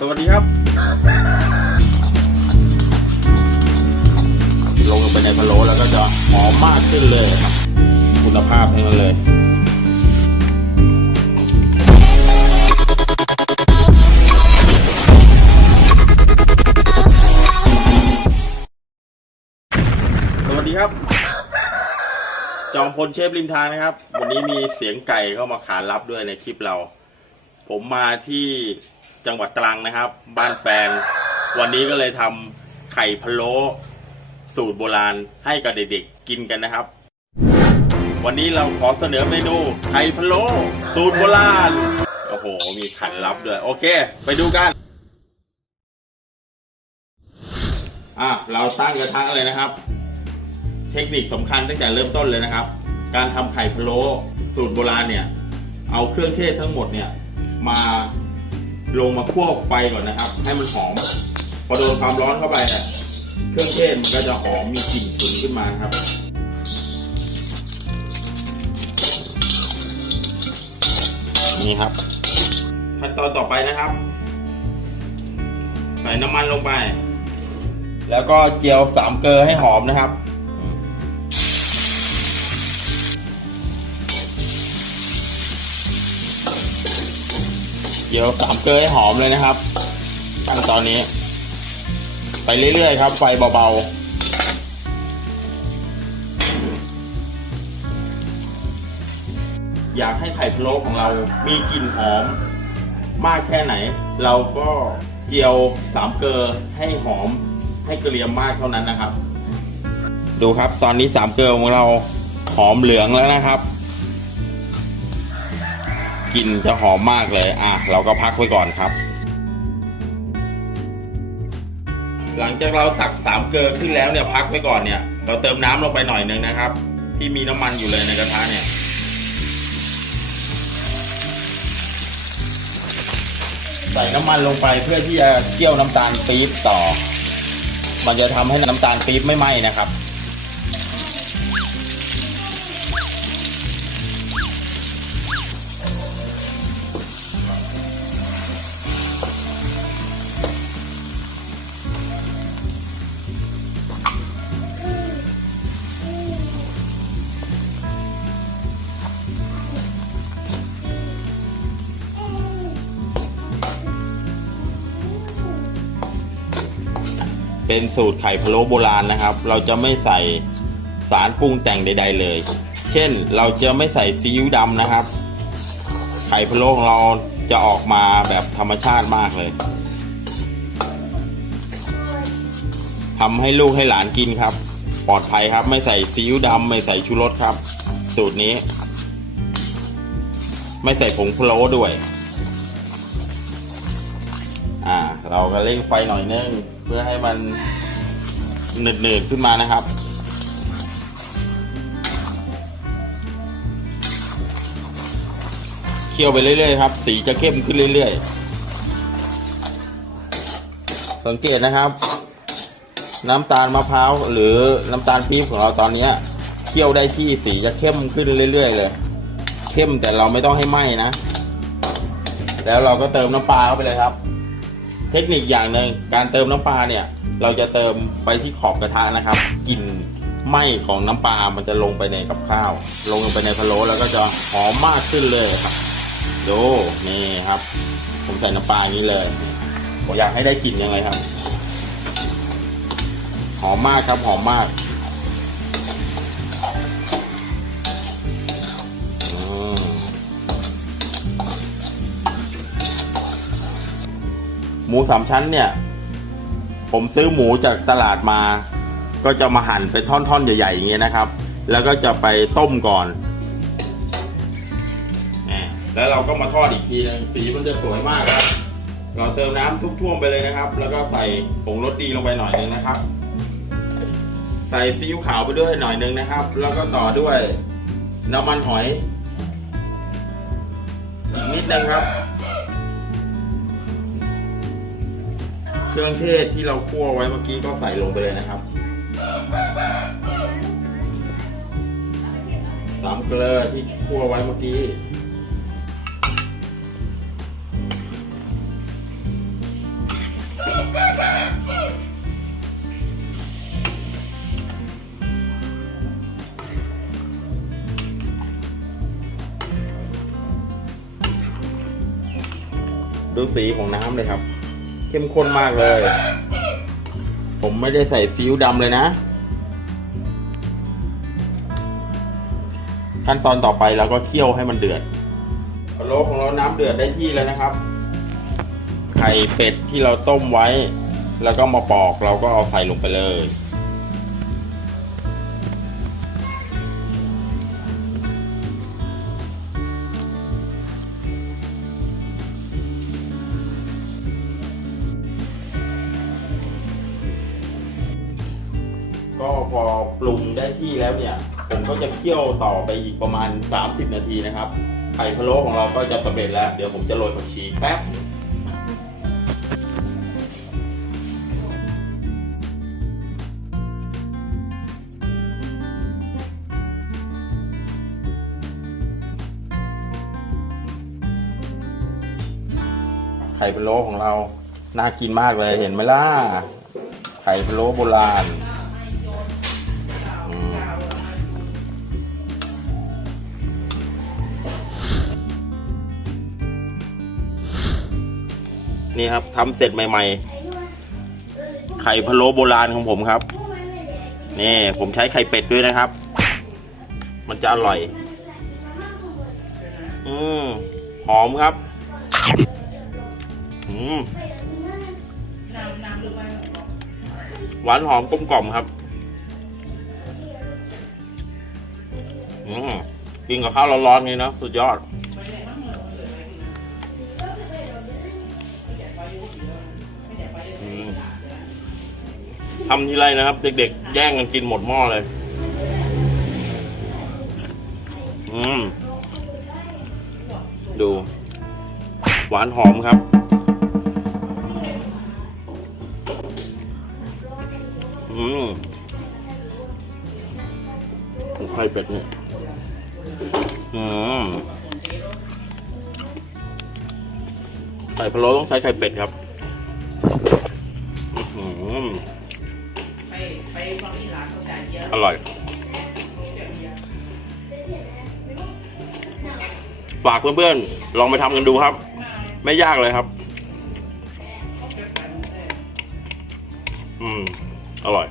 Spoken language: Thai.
สวัสดีครับ ลงไปในพะโล้แล้วก็จะหอมมากขึ้นเลยครับ คุณภาพทั้งนั้นเลยสวัสดีครับ จอมพลเชฟริมทางนะครับ วันนี้มีเสียงไก่เข้ามาขานรับด้วยในคลิปเรา ผมมาที่จังหวัดตรังนะครับ บ้านแฟน วันนี้ก็เลยทำไข่พะโล้สูตรโบราณให้กับเด็กๆกินกันนะครับ วันนี้เราขอเสนอเมนูไข่พะโล้สูตรโบราณ โอ้โห มีขันรับด้วย โอเค ไปดูกัน อะ เราตั้งกระทะเลยนะครับ เทคนิคสำคัญตั้งแต่เริ่มต้นเลยนะครับ การทำไข่พะโล้สูตรโบราณเนี่ย เอาเครื่องเทศทั้งหมดเนี่ย มาลงมาคั่วไฟก่อนนะครับ ให้มันหอม พอโดนความร้อนเข้าไปเนี่ยเครื่องเทศมันก็จะหอมมีกลิ่นฉุนขึ้นมาครับนี่ครับขั้นตอนต่อไปนะครับ ใส่น้ำมันลงไป แล้วก็เจียวสามเกลือให้หอมนะครับ เจียวสามเกลอให้หอมเลยนะครับขั้นตอนนี้ ไปเรื่อยๆครับ ไฟเบาๆอยากให้ไข่พะโล้ของเรามีกลิ่นหอมมากแค่ไหน เราก็เจียวสามเกลอให้หอมให้เกรียมมากเท่านั้นนะครับ ดูครับตอนนี้สามเกลอของเราหอมเหลืองแล้วนะครับ กลิ่นจะหอมมากเลย อะ เราก็พักไว้ก่อนครับ หลังจากเราตักสามเกลือขึ้นแล้วเนี่ยพักไว้ก่อนเนี่ย เราเติมน้ำลงไปหน่อยหนึ่งนะครับ ที่มีน้ำมันอยู่เลยในกระทะเนี่ยใส่น้ำมันลงไปเพื่อที่จะเคี่ยวน้ำตาลปี๊บต่อ มันจะทำให้น้ำตาลปี๊บไม่ไหม้นะครับ เป็นสูตรไข่พะโล้โบราณนะครับ เราจะไม่ใส่สารปรุงแต่งใด ๆ เลย เช่นเราจะไม่ใส่ซีอิ๊วดำนะครับ ไข่พะโล้ของเราจะออกมาแบบธรรมชาติมากเลยทำให้ลูกให้หลานกินครับ ปลอดภัยครับ ไม่ใส่ซีอิ๊วดำไม่ใส่ชูรสครับ สูตรนี้ ไม่ใส่ผงพะโล้ด้วย เราก็เร่งไฟหน่อยนึงเพื่อให้มันหนืดๆขึ้นมานะครับเคี่ยวไปเรื่อยๆครับ สีจะเข้มขึ้นเรื่อยๆ สังเกตนะครับ น้ำตาลมะพร้าวหรือน้ำตาลปี๊บของเราตอนนี้เคี่ยวได้ที่สีจะเข้มขึ้นเรื่อยๆ เลย เข้มแต่เราไม่ต้องให้ไหม้นะ แล้วเราก็เติมน้ำปลาเข้าไปเลยครับ ทคนิคอย่างหนึ่งการเติมน้ำปลาเนี่ย เราจะเติมไปที่ขอบกระทะนะครับกลิ่นไหม้ของน้ำปลา มันจะลงไปในกับข้าวลงไปในพะโล้แล้วก็จะหอมมากขึ้นเลยครับดูนี่ครับ ผมใส่น้ำปลาอย่างนี้เลยผมอยากให้ได้กลิ่นยังไงครับ หอมมากครับหอมมาก หมูสามชั้นเนี่ย ผมซื้อหมูจากตลาดมา ก็จะมาหั่นเป็นท่อนๆ ใหญ่ๆอย่างเงี้ยนะครับ แล้วก็จะไปต้มก่อนแล้วเราก็มาทอดอีกทีนึงสีมันจะสวยมากครับ เราเติมน้ำทุกท่วมไปเลยนะครับ แล้วก็ใส่ผงรสดีลงไปหน่อยนึงนะครับ ใส่ซีอิ๊วขาวไปด้วยหน่อยนึงนะครับ แล้วก็ต่อด้วยน้ำมันหอยนิดนึงครับ เครื่องเทศที่เราคั่วไว้เมื่อกี้ก็ใส่ลงไปเลยนะครับสามเกลือที่คั่วไว้เมื่อกี้ดูสีของน้ำเลยครับ เข้มข้นมากเลย ผมไม่ได้ใส่ซีอิ๊วดำเลยนะ ขั้นตอนต่อไปเราก็เคี่ยวให้มันเดือดพะโล้ของเราน้ำเดือดได้ที่แล้วนะครับ ไข่เป็ดที่เราต้มไว้ แล้วก็มาปอกเราก็เอาใส่ลงไปเลย พอปรุงได้ที่แล้วเนี่ย ผมก็จะเคี่ยวต่อไปอีกประมาณ 30 นาทีนะครับ ไข่พะโล้ของเราก็จะสำเร็จแล้ว เดี๋ยวผมจะโรยผักชีแป๊บไข่พะโล้ของเรา น่ากินมากเลยเห็นไหมล่ะ ไข่พะโล้โบราณ นี่ครับทำเสร็จใหม่ ๆ ไข่พะโล้โบราณของผมครับ นี่ผมใช้ไข่เป็ดด้วยนะครับ มันจะอร่อย อืมหอมครับ อืมหวานหอมกลมกล่อมครับ อืมกินกับข้าวร้อนๆนี่นะสุดยอด ทำทีไรนะครับ เด็กๆ แย่งกันกินหมดหม้อเลย อืม ดู หวานหอมครับ อืมไข่เป็ดเนี่ยอืมไข่พะโล้ต้องใช้ไข่เป็ดครับ อร่อย ฝากเพื่อนๆ ลองไปทำกันดูครับ ไม่ยากเลยครับ อืม อร่อย